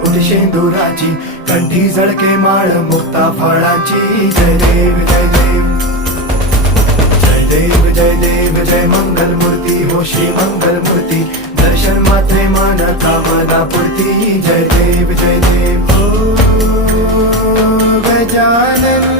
उठ शेंदुराची, कंठी झळके माळ मुक्ता फळाची. जय देव जय देव जय देव जय देव जय मंगल मूर्ती हो श्री मंगल मूर्ती. दर्शन मात्रे मन कामना पूर्ती. जय देव जय देव. ओ गजानन